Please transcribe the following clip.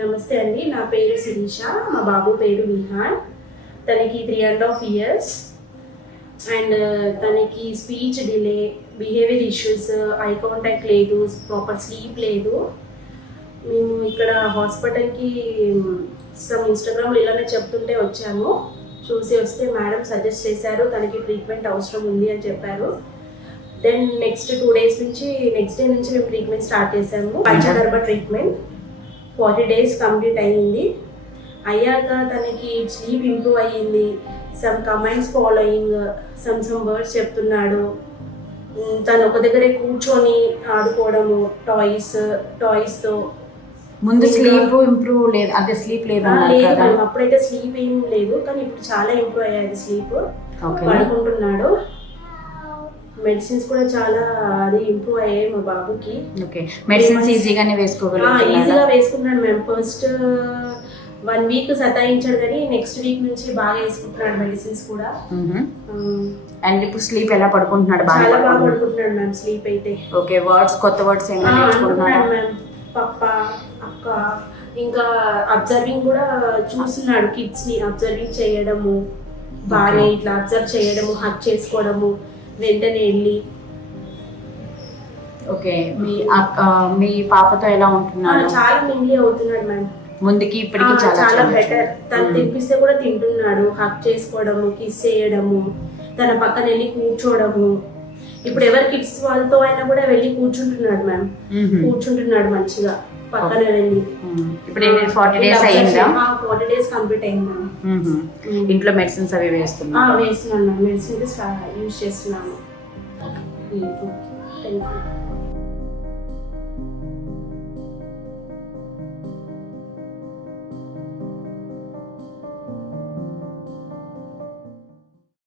నమస్తే అండి, నా పేరు శిరీష, మా బాబు పేరు విహాన్. తనకి 3.5 years అండ్ తనకి speech delay, behaviour issues, eye contact లేదు, ప్రాపర్ స్లీప్ లేదు. మేము ఇక్కడ హాస్పిటల్కి ఇన్స్టాగ్రామ్లో ఇలానే చెప్తుంటే వచ్చాము. చూసి వస్తే మేడం సజెస్ట్ చేశారు తనకి ట్రీట్మెంట్ అవసరం ఉంది అని చెప్పారు. దెన్ నెక్స్ట్ 2 days నుంచి నెక్స్ట్ డే నుంచి మేము ట్రీట్మెంట్ స్టార్ట్ చేసాము. పంచగర్భ ట్రీట్మెంట్ 40 days కంప్లీట్ అయ్యింది. అయ్యాక తనకి స్లీప్ ఇంప్రూవ్ అయ్యింది. Some comments following, some words చెప్తున్నాడు. తను ఒక దగ్గరే కూర్చొని ఆడుకోవడము టాయ్స్తో. ముందు స్లీప్ ఇంప్రూవ్ లేదు, అంటే స్లీప్ లేదు అప్పుడైతే స్లీప్ ఏం లేదు, కానీ ఇప్పుడు చాలా ఇంప్రూవ్ అయ్యాది స్లీప్. పడుకుంటున్నాడు. మెడిసిన్స్ కూడా చాలా ఇంప్రూవ్ అయ్యాయి మా బాబుకి. మెడిసిన్స్ ఈజీగానే ఈజీగా వేసుకున్నాడు మ్యామ్. ఫస్ట్ 1 week సతాయించాడు, కానీ నెక్స్ట్ వీక్ నుంచి బాగా వేసుకుంటున్నాడు మెడిసిన్స్ కూడా. అండ్ ఇప్పుడు స్లీప్ ఎలా పడుకుంటున్నాడు? చాలా బాగా పడుకుంటున్నాడు మ్యామ్ స్లీప్ అయితే. ఓకే, వర్డ్స్ కొత్త వర్డ్స్ ఏమైనా నేర్చుకుంటున్నాడు మ్యామ్? పప్ప, అక్క, ఇంకా అబ్జర్వింగ్ కూడా చూస్తున్నాడు. కిడ్స్ ని అబ్జర్వింగ్ చేయడము, బాగా ఇట్లా అబ్జర్వ్ చేయడము, హక్ చేసుకోవడము, వెంటనే వెళ్ళి. ఓకే, మీ పాపతో ఎలా ఉంటున్నాడు? చాలా మింగ్లీ అవుతున్నాడు మ్యామ్. ముందుకి ఇప్పటికి చాలా బెటర్. తను తినిపిస్తే కూడా తింటున్నాడు. హక్ చేసుకోవడము, కిస్ చేయడము, తన పక్కన వెళ్ళి కూర్చోవడము. ఇప్పుడు ఎవరి కిడ్స్ వాళ్ళతో అయినా కూడా వెళ్ళి కూర్చుంటున్నాడు మ్యామ్. కూర్చుంటున్నాడు మంచిగా పక్కన వెళ్ళి. ఇప్పుడు 40 days అయ్యిందా? 40 days కంప్లీట్ అయింది మ్యామ్. ఇంట్లో మెడిసిన్స్ అవి వేస్తున్నాను మ్యామ్. మెడిసిన్ యూజ్ చేస్తున్నాను.